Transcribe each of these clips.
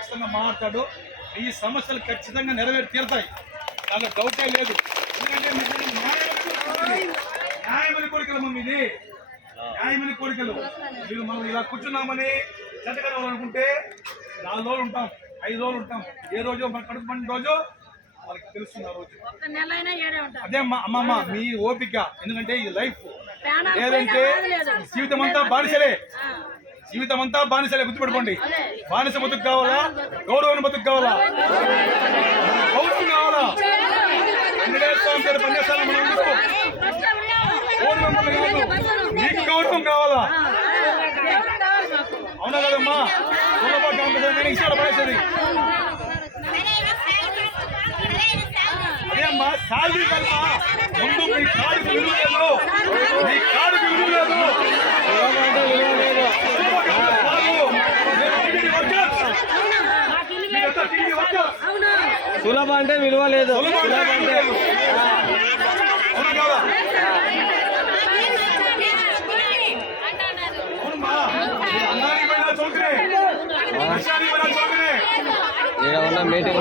ఖచ్చితంగా మాట్లాడు. ఈ సమస్యలు ఖచ్చితంగా నెరవేరి తీరుతాయి, దాంట్లో డౌటే లేదు. ఎందుకంటే న్యాయమైన కోరికలు మీది, న్యాయమైన కోరికలు. మీరు మనం ఇలా కూర్చున్నామని చెత్తగలవాలనుకుంటే 4 రోజులు ఉంటాం, 5 రోజులు ఉంటాం. ఏ రోజు మన కడుపు పండిన రోజు వాళ్ళకి తెలుస్తుంది. ఆ రోజు అదే అమ్మమ్మ మీ ఓపిక. ఎందుకంటే ఇది లైఫ్, లేదంటే జీవితం అంతా బానిసలే, జీవితం అంతా బానిసలే. గుర్తుపెట్టుకోండి, బానిస బతుకు కావాలా, గౌరవమైన బతుకు కావాలా, గౌరవం కావాలా. వెంకటేశ్వర పేరు పనిచేస్తాను మనం గౌరవం కాదు, మీకు గౌరవం కావాలా. అవునా కదమ్మా? సులభ కాంపిటీషన్ ఇష్టాలు పడేసేది అదే అమ్మా. శాలరీ కదమ్మా, ముందు మీ కాడుకు విలువ లేదు, మీ కాడుకు విలువ లేదు. సులభ అంటే విలువ లేదు. ఉన్న మీటింగ్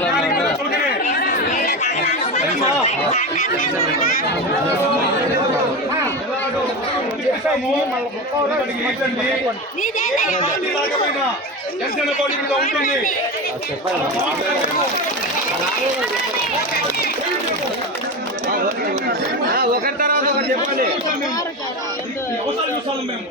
ఒకరి తర్వాత ఒకటి చెప్పండి. అవసరం చూస్తాం మేము.